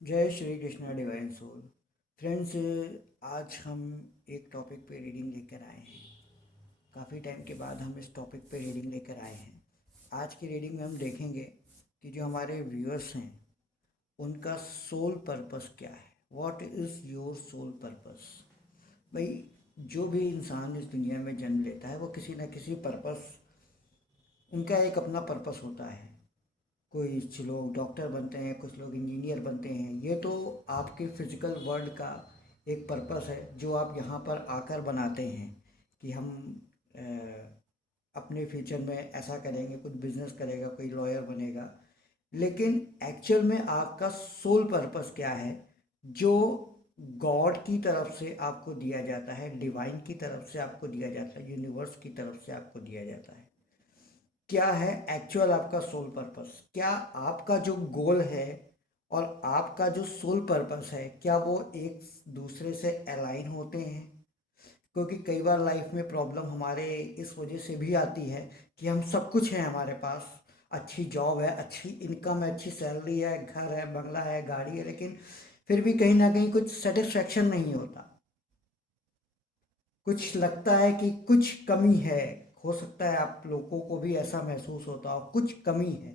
जय Shri Krishna divine soul. Friends, आज हम एक टॉपिक पे रीडिंग लेकर आए हैं। काफ़ी टाइम के बाद हम इस टॉपिक पे रीडिंग लेकर आए हैं। आज की रीडिंग में हम देखेंगे कि जो हमारे व्यूअर्स हैं उनका सोल पर्पस क्या है। What is your soul purpose. भाई, जो भी इंसान इस दुनिया में जन्म लेता है वो किसी न किसी पर्पस, उनका एक अपना पर्पस होता है। कुछ लोग डॉक्टर बनते हैं, कुछ लोग इंजीनियर बनते हैं। ये तो आपके फिजिकल वर्ल्ड का एक पर्पस है जो आप यहाँ पर आकर बनाते हैं कि हम अ, अपने फ्यूचर में ऐसा करेंगे, कुछ बिजनेस करेगा, कोई लॉयर बनेगा। लेकिन एक्चुअल में आपका सोल पर्पस क्या है, जो गॉड की तरफ से आपको दिया जाता है, डिवाइन की तरफ से आपको दिया जाता है, यूनिवर्स की तरफ से आपको दिया जाता है। क्या है एक्चुअल आपका सोल पर्पस। क्या आपका जो गोल है और आपका जो सोल पर्पस है, क्या वो एक दूसरे से अलाइन होते हैं। क्योंकि कई बार लाइफ में प्रॉब्लम हमारे इस वजह से भी आती है कि हम सब कुछ है हमारे पास, अच्छी जॉब है, अच्छी इनकम है, अच्छी सैलरी है, घर है, बंगला है, गाड़ी है, लेकिन फिर भी कहीं ना कहीं कुछ सेटिस्फेक्शन नहीं होता। कुछ लगता है कि कुछ कमी है। हो सकता है आप लोगों को भी ऐसा महसूस होता हो, कुछ कमी है।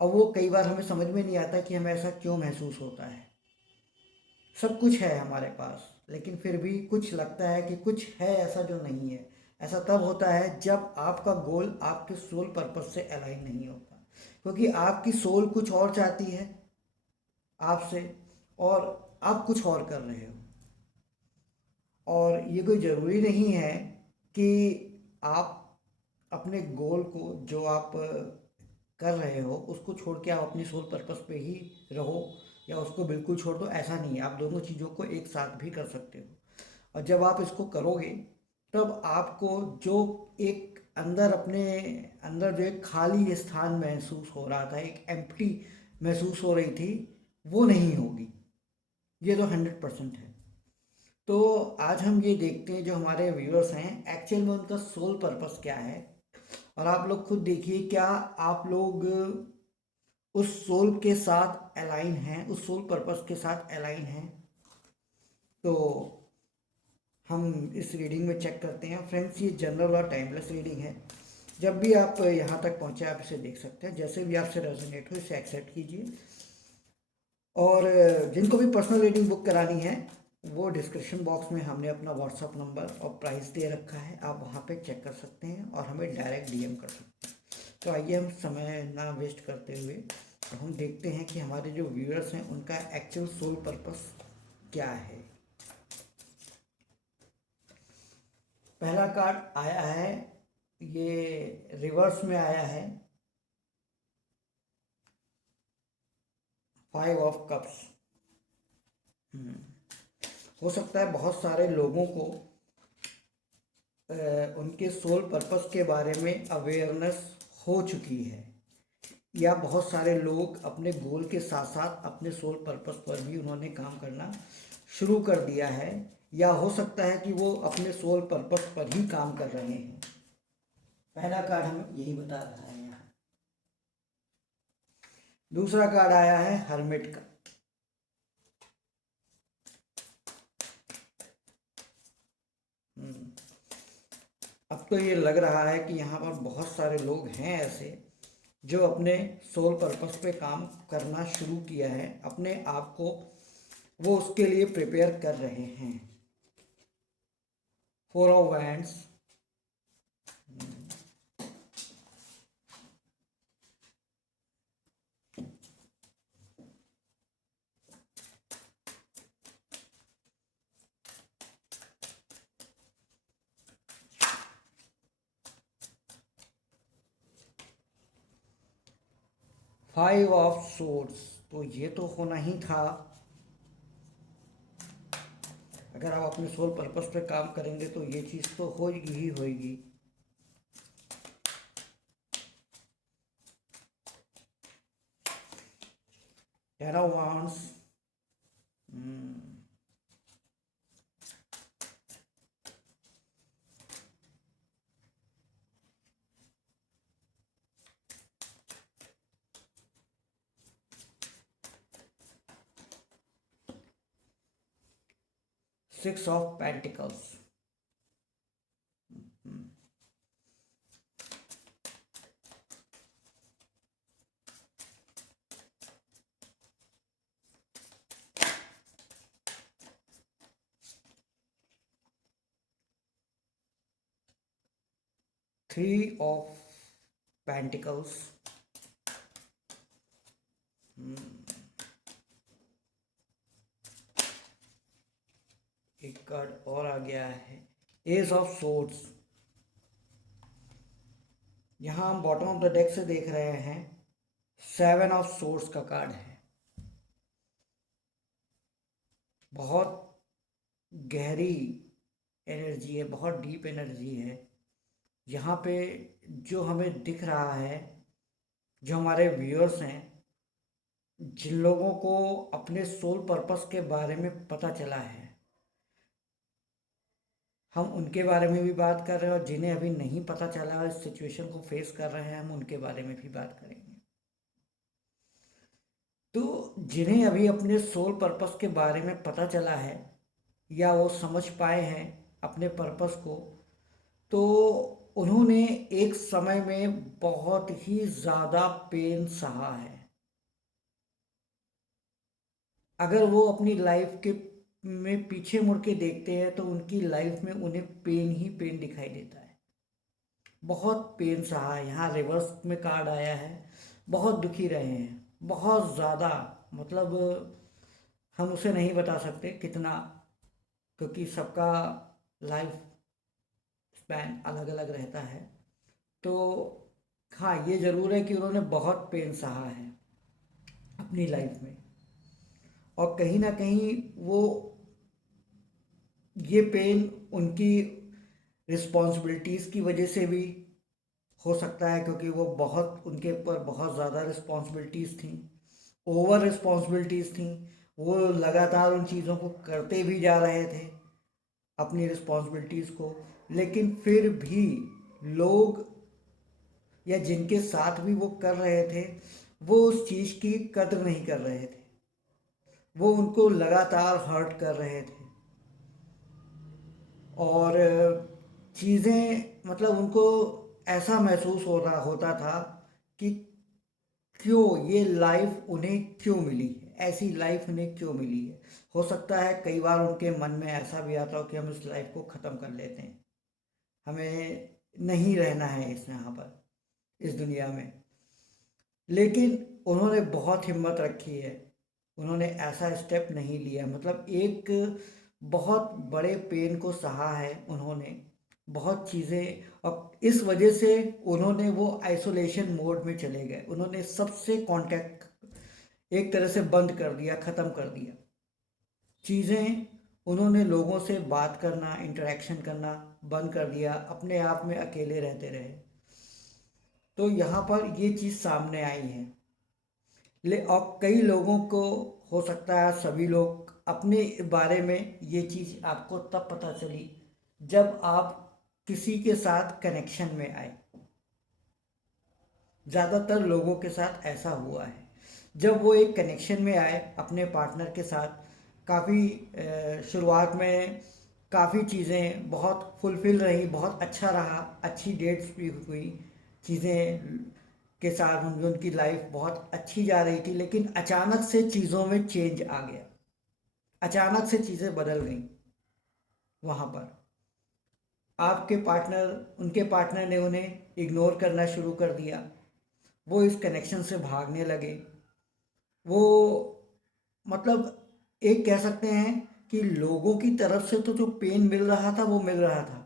और वो कई बार हमें समझ में नहीं आता कि हमें ऐसा क्यों महसूस होता है। सब कुछ है हमारे पास, लेकिन फिर भी कुछ लगता है कि कुछ है ऐसा जो नहीं है। ऐसा तब होता है जब आपका गोल आपके सोल पर्पस से अलाइन नहीं होता, क्योंकि आपकी सोल कुछ और चाहती है आपसे, और आप कुछ और कर रहे हो। और ये कोई ज़रूरी नहीं है कि आप अपने गोल को जो आप कर रहे हो उसको छोड़ के आप अपनी सोल पर्पस पे ही रहो, या उसको बिल्कुल छोड़ दो। ऐसा नहीं है, आप दोनों चीज़ों को एक साथ भी कर सकते हो। और जब आप इसको करोगे तब आपको जो एक अंदर, अपने अंदर जो एक खाली स्थान महसूस हो रहा था, एक एम्प्टी महसूस हो रही थी, वो नहीं होगी। ये तो 100% है। तो आज हम ये देखते हैं जो हमारे व्यूअर्स हैं एक्चुअल में उनका सोल पर्पस क्या है। और आप लोग खुद देखिए, क्या आप लोग उस सोल के साथ अलाइन हैं, उस सोल पर्पस के साथ अलाइन हैं। तो हम इस रीडिंग में चेक करते हैं। फ्रेंड्स, ये जनरल और टाइमलेस रीडिंग है। जब भी आप यहाँ तक पहुँचे आप इसे देख सकते हैं। जैसे भी आपसे रेजोनेट हो इसे एक्सेप्ट कीजिए। और जिनको भी पर्सनल रीडिंग बुक करानी है, वो डिस्क्रिप्शन बॉक्स में हमने अपना व्हाट्सअप नंबर और प्राइस दे रखा है, आप वहाँ पे चेक कर सकते हैं और हमें डायरेक्ट डीएम कर सकते हैं। तो आइए हम समय ना वेस्ट करते हुए अब हम देखते हैं कि हमारे जो व्यूअर्स हैं उनका एक्चुअल सोल पर्पस क्या है। पहला कार्ड आया है, ये रिवर्स में आया है, 5 ऑफ कप्स। हो सकता है बहुत सारे लोगों को उनके सोल पर्पस के बारे में अवेयरनेस हो चुकी है, या बहुत सारे लोग अपने गोल के साथ साथ अपने सोल पर्पस पर भी उन्होंने काम करना शुरू कर दिया है, या हो सकता है कि वो अपने सोल पर्पस पर ही काम कर रहे हैं। पहला कार्ड हमें यही बता रहा है यहाँ। दूसरा कार्ड आया है हर्मिट का। अब तो ये लग रहा है कि यहाँ पर बहुत सारे लोग हैं ऐसे जो अपने सोल पर्पस पे काम करना शुरू किया है, अपने आप को वो उसके लिए प्रिपेयर कर रहे हैं। 4 ऑफ वैंड्स, 5 ऑफ सोर्ड्स। तो ये तो होना ही था। अगर आप अपने सोल पर्पस पे काम करेंगे तो ये चीज़ तो होगी ही होगी। 10 of wands, six of pentacles, 3 of pentacles, एक कार्ड और आ गया है, एस ऑफ सोर्ड्स। यहाँ हम बॉटम ऑफ द डेक से देख रहे हैं 7 ऑफ सोर्ड्स का कार्ड है। बहुत गहरी एनर्जी है, बहुत डीप एनर्जी है। यहाँ पे जो हमें दिख रहा है, जो हमारे व्यूअर्स हैं, जिन लोगों को अपने सोल पर्पस के बारे में पता चला है, हम उनके बारे में भी बात कर रहे हैं, और जिन्हें अभी नहीं पता चला इस सिचुएशन को फेस कर रहे हैं, हम उनके बारे में भी बात करेंगे। तो जिन्हें अभी अपने सोल पर्पस के बारे में पता चला है या वो समझ पाए हैं अपने पर्पस को, तो उन्होंने एक समय में बहुत ही ज़्यादा पेन सहा है। अगर वो अपनी लाइफ के में पीछे मुड़ के देखते हैं तो उनकी लाइफ में उन्हें पेन ही पेन दिखाई देता है। बहुत पेन सहा है। यहाँ रिवर्स में कार्ड आया है, बहुत दुखी रहे हैं, बहुत ज़्यादा, मतलब हम उसे नहीं बता सकते कितना, क्योंकि सबका लाइफ स्पैन अलग अलग रहता है। तो हाँ, ये ज़रूर है कि उन्होंने बहुत पेन सहा है अपनी लाइफ में, और कहीं ना कहीं वो ये पेन उनकी रिस्पॉन्सिबिलिटीज़ की वजह से भी हो सकता है, क्योंकि वो बहुत, उनके ऊपर बहुत ज़्यादा रिस्पॉन्सिबिलिटीज़ थी, ओवर रिस्पॉन्सिबिलिटीज़ थी। वो लगातार उन चीज़ों को करते भी जा रहे थे, अपनी रिस्पॉन्सिबिलिटीज़ को, लेकिन फिर भी लोग या जिनके साथ भी वो कर रहे थे, वो उस चीज़ की कदर नहीं कर रहे थे, वो उनको लगातार हर्ट कर रहे थे। और चीज़ें, मतलब उनको ऐसा महसूस हो रहा होता था कि क्यों ये लाइफ उन्हें क्यों मिली है, ऐसी लाइफ उन्हें क्यों मिली है। हो सकता है कई बार उनके मन में ऐसा भी आता हो कि हम इस लाइफ को ख़त्म कर लेते हैं, हमें नहीं रहना है इस यहाँ पर, इस दुनिया में। लेकिन उन्होंने बहुत हिम्मत रखी है, उन्होंने ऐसा स्टेप नहीं लिया, मतलब एक बहुत बड़े पेन को सहा है उन्होंने, बहुत चीज़ें, और इस वजह से उन्होंने वो आइसोलेशन मोड में चले गए। उन्होंने सबसे कांटेक्ट एक तरह से बंद कर दिया, ख़त्म कर दिया चीज़ें। उन्होंने लोगों से बात करना, इंटरेक्शन करना बंद कर दिया, अपने आप में अकेले रहते रहे। तो यहाँ पर ये चीज़ सामने आई है। और कई लोगों को हो सकता है, सभी लोग अपने बारे में ये चीज़ आपको तब पता चली जब आप किसी के साथ कनेक्शन में आए। ज़्यादातर लोगों के साथ ऐसा हुआ है, जब वो एक कनेक्शन में आए अपने पार्टनर के साथ, काफ़ी शुरुआत में काफ़ी चीज़ें बहुत फुलफिल रही, बहुत अच्छा रहा, अच्छी डेट्स भी हुई, चीज़ें के साथ उनकी लाइफ बहुत अच्छी जा रही थी। लेकिन अचानक से चीज़ों में चेंज आ गया, अचानक से चीज़ें बदल गई। वहाँ पर आपके पार्टनर, उनके पार्टनर ने उन्हें इग्नोर करना शुरू कर दिया, वो इस कनेक्शन से भागने लगे। वो, मतलब एक कह सकते हैं कि लोगों की तरफ से तो जो पेन मिल रहा था वो मिल रहा था,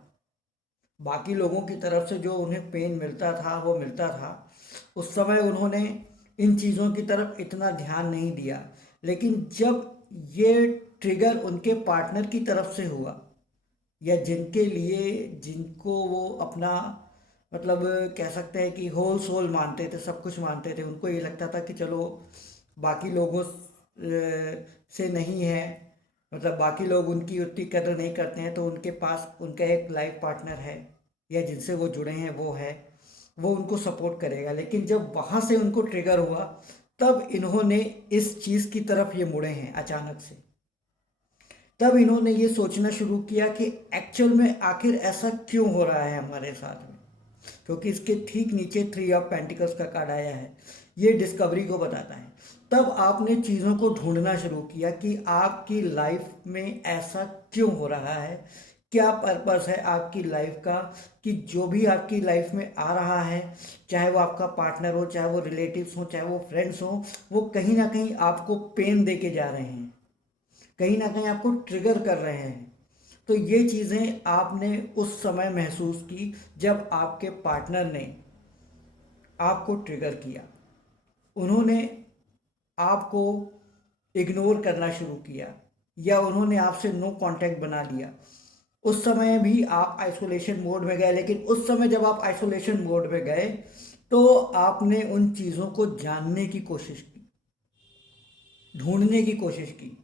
बाकी लोगों की तरफ से जो उन्हें पेन मिलता था वो मिलता था। उस समय उन्होंने इन चीज़ों की तरफ इतना ध्यान नहीं दिया। लेकिन जब ये ट्रिगर उनके पार्टनर की तरफ से हुआ, या जिनके लिए, जिनको वो अपना, मतलब कह सकते हैं कि होल सोल मानते थे, सब कुछ मानते थे, उनको ये लगता था कि चलो बाकी लोगों से नहीं है, मतलब बाकी लोग उनकी उतनी कदर नहीं करते हैं, तो उनके पास उनका एक लाइफ पार्टनर है या जिनसे वो जुड़े हैं वो है, वो उनको सपोर्ट करेगा। लेकिन जब वहाँ से उनको ट्रिगर हुआ, तब इन्होंने इस चीज़ की तरफ ये मुड़े हैं अचानक से। तब इन्होंने ये सोचना शुरू किया कि एक्चुअल में आखिर ऐसा क्यों हो रहा है हमारे साथ में, क्योंकि इसके ठीक नीचे 3 ऑफ पेंटिकल्स का कार्ड आया है। ये डिस्कवरी को बताता है। तब आपने चीज़ों को ढूंढना शुरू किया कि आपकी लाइफ में ऐसा क्यों हो रहा है, क्या पर्पस है आपकी लाइफ का, कि जो भी आपकी लाइफ में आ रहा है, चाहे वो आपका पार्टनर हो, चाहे वो रिलेटिव्स हो, चाहे वो फ्रेंड्स हो, वो कहीं ना कहीं आपको पेन दे के जा रहे हैं, कहीं ना कहीं आपको ट्रिगर कर रहे हैं। तो ये चीज़ें आपने उस समय महसूस की जब आपके पार्टनर ने आपको ट्रिगर किया। उन्होंने आपको इग्नोर करना शुरू किया, या उन्होंने आपसे नो कांटेक्ट बना लिया। उस समय भी आप आइसोलेशन मोड में गए, लेकिन उस समय जब आप आइसोलेशन मोड में गए तो आपने उन चीज़ों को जानने की कोशिश की, ढूंढने की कोशिश की,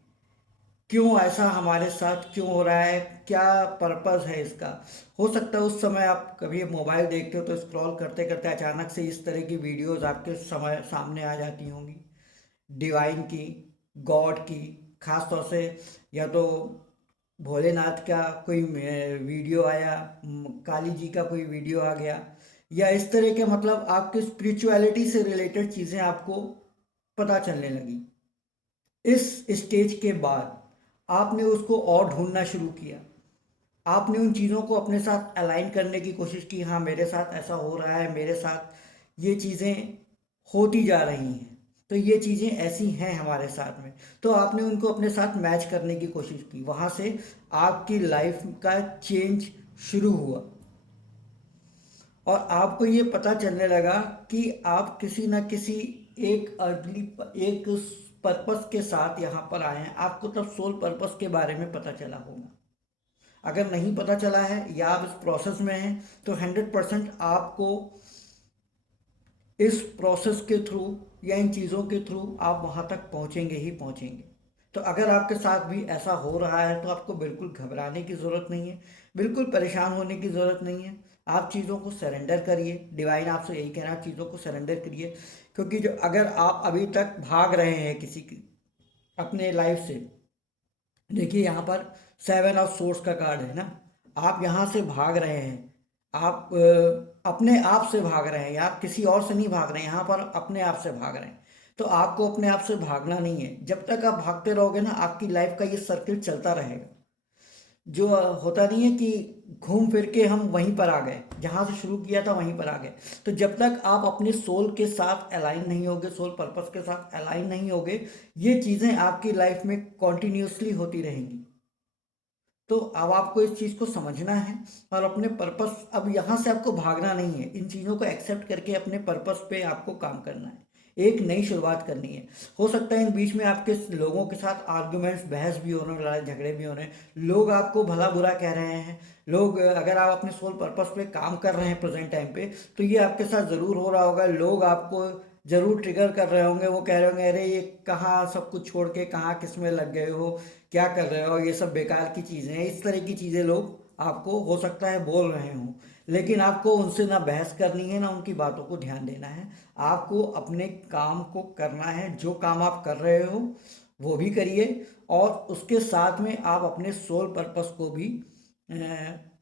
क्यों ऐसा हमारे साथ क्यों हो रहा है, क्या पर्पस है इसका। हो सकता है उस समय आप कभी मोबाइल देखते हो तो स्क्रॉल करते करते अचानक से इस तरह की वीडियोस आपके समय सामने आ जाती होंगी, डिवाइन की, गॉड की, खास तौर से, या तो भोलेनाथ का कोई वीडियो आया, काली जी का कोई वीडियो आ गया, या इस तरह के मतलब आपके स्पिरिचुअलिटी से रिलेटेड चीज़ें आपको पता चलने लगी। इस स्टेज के बाद आपने उसको और ढूंढना शुरू किया। आपने उन चीज़ों को अपने साथ अलाइन करने की कोशिश की, हाँ मेरे साथ ऐसा हो रहा है, मेरे साथ ये चीज़ें होती जा रही हैं, तो ये चीज़ें ऐसी हैं हमारे साथ में। तो आपने उनको अपने साथ मैच करने की कोशिश की, वहाँ से आपकी लाइफ का चेंज शुरू हुआ। और आपको ये पता चलने लगा कि आप किसी न किसी एक अर्ली एक पर्पस के साथ यहाँ पर आए हैं। आपको तब सोल पर्पस के बारे में पता चला होगा। अगर नहीं पता चला है या आप इस प्रोसेस में हैं तो 100% आपको इस प्रोसेस के थ्रू या इन चीज़ों के थ्रू आप वहाँ तक पहुँचेंगे ही पहुँचेंगे। तो अगर आपके साथ भी ऐसा हो रहा है तो आपको बिल्कुल घबराने की ज़रूरत नहीं है, बिल्कुल परेशान होने की ज़रूरत नहीं है। आप चीज़ों को सरेंडर करिए। डिवाइन आपसे यही कहना, आप चीज़ों को सरेंडर करिए, क्योंकि जो अगर आप अभी तक भाग रहे हैं किसी की अपने लाइफ से, देखिए यहाँ पर 7 ऑफ सोर्स का कार्ड है ना, आप यहाँ से भाग रहे हैं। आप अपने आप से भाग रहे हैं, या आप किसी और से नहीं भाग रहे हैं, यहाँ पर अपने आप से भाग रहे हैं। तो आपको अपने आप से भागना नहीं है। जब तक आप भागते रहोगे ना, आपकी लाइफ का ये सर्किल चलता रहेगा। जो होता नहीं है कि घूम फिर के हम वहीं पर आ गए, जहाँ से शुरू किया था वहीं पर आ गए। तो जब तक आप अपने सोल के साथ अलाइन नहीं होगे, सोल पर्पस के साथ अलाइन नहीं होगे, ये चीज़ें आपकी लाइफ में कॉन्टिन्यूसली होती रहेंगी। तो अब आपको इस चीज़ को समझना है और अपने पर्पस, अब यहाँ से आपको भागना नहीं है, इन चीज़ों को एक्सेप्ट करके अपने पर्पस पे आपको काम करना है, एक नई शुरुआत करनी है। हो सकता है इन बीच में आपके लोगों के साथ आर्गुमेंट्स, बहस भी हो रहे हैं, लड़ाई झगड़े भी हो रहे हैं, लोग आपको भला बुरा कह रहे हैं, लोग, अगर आप अपने सोल पर्पस पे काम कर रहे हैं प्रेजेंट टाइम पे, तो ये आपके साथ ज़रूर हो रहा होगा। लोग आपको ज़रूर ट्रिगर कर रहे होंगे, वो कह रहे होंगे अरे ये कहाँ सब कुछ छोड़ के कहाँ किस में लग गए हो, क्या कर रहे हो, ये सब बेकार की चीज़ें हैं। इस तरह की चीज़ें लोग आपको हो सकता है बोल रहे हों, लेकिन आपको उनसे ना बहस करनी है, ना उनकी बातों को ध्यान देना है। आपको अपने काम को करना है। जो काम आप कर रहे हो वो भी करिए, और उसके साथ में आप अपने सोल पर्पस को भी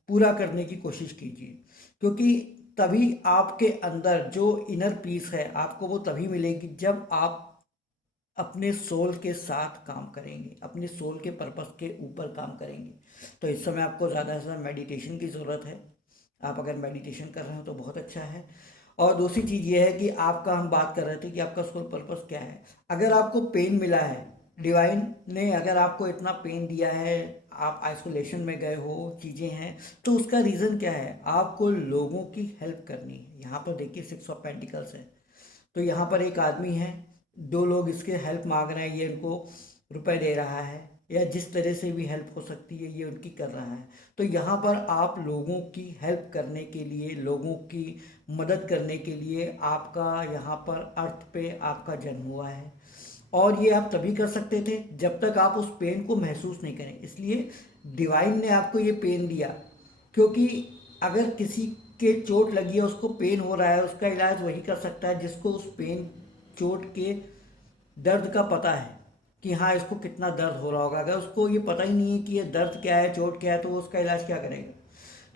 पूरा करने की कोशिश कीजिए, क्योंकि तभी आपके अंदर जो इनर पीस है आपको वो तभी मिलेगी जब आप अपने सोल के साथ काम करेंगे, अपने सोल के पर्पस के ऊपर काम करेंगे। तो इस समय आपको ज़्यादा से ज़्यादा मेडिटेशन की ज़रूरत है। आप अगर मेडिटेशन कर रहे हो तो बहुत अच्छा है। और दूसरी चीज़ ये है कि आपका, हम बात कर रहे थे कि आपका सोल पर्पस क्या है। अगर आपको पेन मिला है, डिवाइन ने अगर आपको इतना पेन दिया है, आप आइसोलेशन में गए हो, चीज़ें हैं, तो उसका रीज़न क्या है? आपको लोगों की हेल्प करनी है। यहाँ पर देखिए 6 ऑफ पेंटिकल्स है, तो यहाँ पर एक आदमी है, 2 लोग इसके हेल्प मांग रहे हैं, ये इनको रुपए दे रहा है, या जिस तरह से भी हेल्प हो सकती है ये उनकी कर रहा है। तो यहाँ पर आप लोगों की हेल्प करने के लिए, लोगों की मदद करने के लिए आपका यहाँ पर अर्थ पे आपका जन्म हुआ है। और ये आप तभी कर सकते थे जब तक आप उस पेन को महसूस नहीं करें। इसलिए डिवाइन ने आपको ये पेन दिया, क्योंकि अगर किसी के चोट लगी है, उसको पेन हो रहा है, उसका इलाज वही कर सकता है जिसको उस पेन, चोट के दर्द का पता है। कि हाँ इसको कितना दर्द हो रहा होगा। अगर उसको ये पता ही नहीं है कि ये दर्द क्या है, चोट क्या है, तो वो उसका इलाज क्या करेगा।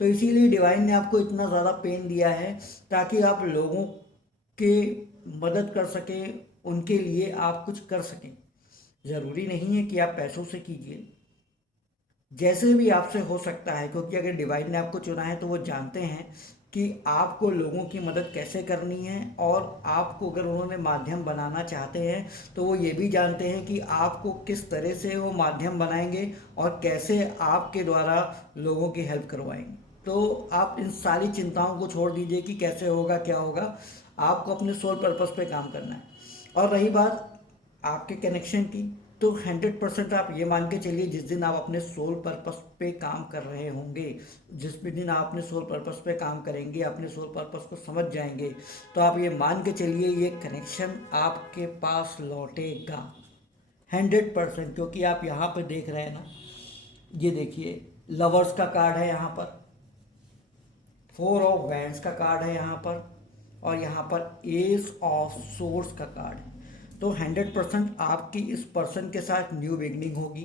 तो इसीलिए डिवाइन ने आपको इतना ज़्यादा पेन दिया है ताकि आप लोगों के मदद कर सकें, उनके लिए आप कुछ कर सकें। ज़रूरी नहीं है कि आप पैसों से कीजिए, जैसे भी आपसे हो सकता है, क्योंकि अगर डिवाइन ने आपको चुना है तो वो जानते हैं कि आपको लोगों की मदद कैसे करनी है। और आपको अगर उन्होंने माध्यम बनाना चाहते हैं तो वो ये भी जानते हैं कि आपको किस तरह से वो माध्यम बनाएंगे और कैसे आपके द्वारा लोगों की हेल्प करवाएंगे। तो आप इन सारी चिंताओं को छोड़ दीजिए कि कैसे होगा क्या होगा, आपको अपने सोल पर्पस पे काम करना है। और रही बात आपके कनेक्शन की, तो 100% आप ये मान के चलिए जिस दिन आप अपने सोल पर्पस पे काम कर रहे होंगे, जिस भी दिन आप अपने सोल पर्पस पे काम करेंगे, अपने सोल पर्पस को समझ जाएंगे, तो आप ये मान के चलिए ये कनेक्शन आपके पास लौटेगा 100%। क्योंकि आप यहाँ पे देख रहे हैं ना, ये देखिए लवर्स का कार्ड है यहाँ पर, 4 ऑफ वैंड्स का कार्ड है यहाँ पर, और यहाँ पर एस ऑफ सोर्स का कार्ड है। तो 100% आपकी इस पर्सन के साथ न्यू बिगनिंग होगी,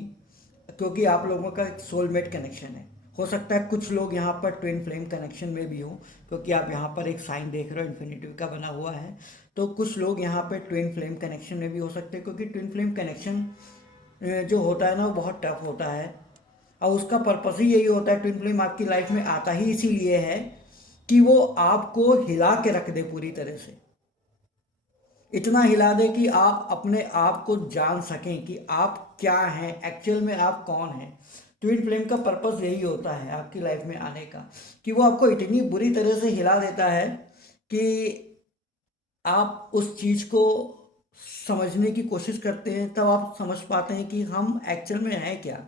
क्योंकि आप लोगों का एक सोलमेट कनेक्शन है। हो सकता है कुछ लोग यहाँ पर ट्विन फ्लेम कनेक्शन में भी हों, क्योंकि आप यहाँ पर एक साइन देख रहे हो इन्फिनिटी का बना हुआ है। तो कुछ लोग यहाँ पर ट्विन फ्लेम कनेक्शन में भी हो सकते हैं, क्योंकि ट्विन फ्लेम कनेक्शन जो होता है ना वो बहुत टफ होता है। और उसका पर्पस ही यही होता है, ट्विन फ्लेम आपकी लाइफ में आता ही इसीलिए है कि वो आपको हिला के रख दे पूरी तरह से। इतना हिला दे कि आप अपने आप को जान सकें कि आप क्या हैं, एक्चुअल में आप कौन हैं। ट्विन फ्लेम का पर्पस यही होता है आपकी लाइफ में आने का, कि वो आपको इतनी बुरी तरह से हिला देता है कि आप उस चीज़ को समझने की कोशिश करते हैं, तब आप समझ पाते हैं कि हम एक्चुअल में हैं क्या,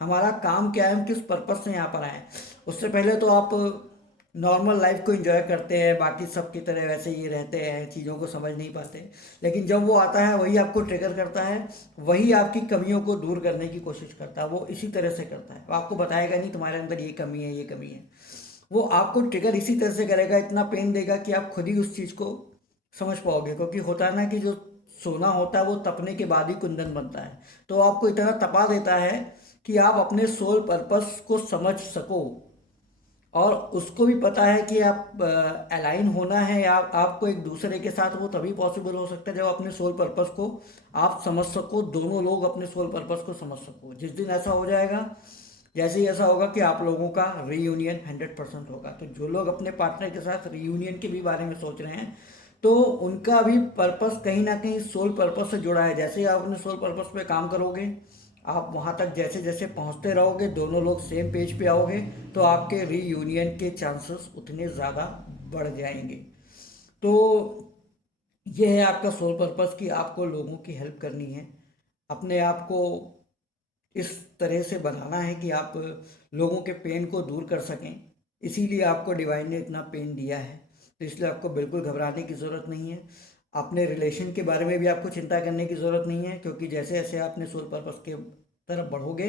हमारा काम क्या है, हम किस पर्पस से यहाँ पर आए हैं। उससे पहले तो आप नॉर्मल लाइफ को एंजॉय करते हैं, बाकी सब की तरह वैसे ही रहते हैं, चीज़ों को समझ नहीं पाते। लेकिन जब वो आता है वही आपको ट्रिगर करता है, वही आपकी कमियों को दूर करने की कोशिश करता है। वो इसी तरह से करता है, वो आपको बताएगा नहीं तुम्हारे अंदर ये कमी है, ये कमी है। वो आपको ट्रिगर इसी तरह से करेगा, इतना पेन देगा कि आप खुद ही उस चीज़ को समझ पाओगे। क्योंकि होता है ना कि जो सोना होता है वो तपने के बाद ही कुंदन बनता है। तो आपको इतना तपा देता है कि आप अपने सोल पर्पस को समझ सको। और उसको भी पता है कि आप अलाइन होना है या आपको एक दूसरे के साथ, वो तभी पॉसिबल हो सकता है जब अपने सोल पर्पस को आप समझ सको, दोनों लोग अपने सोल पर्पस को समझ सको। जिस दिन ऐसा हो जाएगा, जैसे ही ऐसा होगा कि आप लोगों का रीयूनियन 100% होगा। तो जो लोग अपने पार्टनर के साथ रीयूनियन के भी बारे में सोच रहे हैं, तो उनका भी पर्पस कहीं ना कहीं सोल पर्पस से जुड़ा है। जैसे ही आप अपने सोल पर्पस पे काम करोगे, आप वहाँ तक जैसे जैसे पहुँचते रहोगे, दोनों लोग सेम पेज पे आओगे, तो आपके रीयूनियन के चांसेस उतने ज़्यादा बढ़ जाएंगे। तो ये है आपका सोल पर्पस कि आपको लोगों की हेल्प करनी है, अपने आप को इस तरह से बनाना है कि आप लोगों के पेन को दूर कर सकें। इसीलिए आपको डिवाइन ने इतना पेन दिया है। तो इसलिए आपको बिल्कुल घबराने की ज़रूरत नहीं है। अपने रिलेशन के बारे में भी आपको चिंता करने की ज़रूरत नहीं है, क्योंकि जैसे जैसे आप अपने सोल पर्पस के तरफ बढ़ोगे,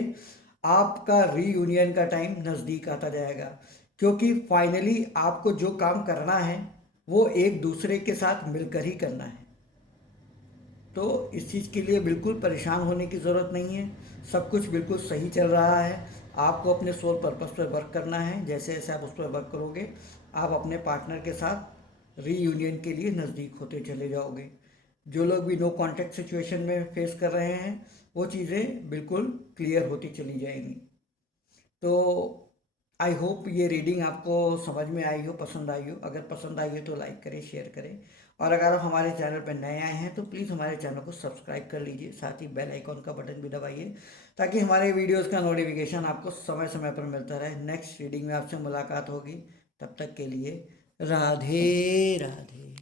आपका रीयूनियन का टाइम नज़दीक आता जाएगा। क्योंकि फाइनली आपको जो काम करना है वो एक दूसरे के साथ मिलकर ही करना है। तो इस चीज़ के लिए बिल्कुल परेशान होने की ज़रूरत नहीं है। सब कुछ बिल्कुल सही चल रहा है। आपको अपने सोल पर्पस पर वर्क करना है। जैसे जैसे आप उस पर वर्क करोगे, आप अपने पार्टनर के साथ रीयूनियन के लिए नज़दीक होते चले जाओगे। जो लोग भी नो कॉन्टैक्ट सिचुएशन में फेस कर रहे हैं, वो चीज़ें बिल्कुल क्लियर होती चली जाएंगी। तो आई होप ये रीडिंग आपको समझ में आई हो, पसंद आई हो। अगर पसंद आई हो तो लाइक करें, शेयर करें। और अगर आप हमारे चैनल पर नए आए हैं तो प्लीज़ हमारे चैनल को सब्सक्राइब कर लीजिए, साथ ही बेल आइकॉन का बटन भी दबाइए, ताकि हमारे वीडियोस का नोटिफिकेशन आपको समय समय पर मिलता रहे। नेक्स्ट रीडिंग में आपसे मुलाकात होगी, तब तक के लिए राधे राधे।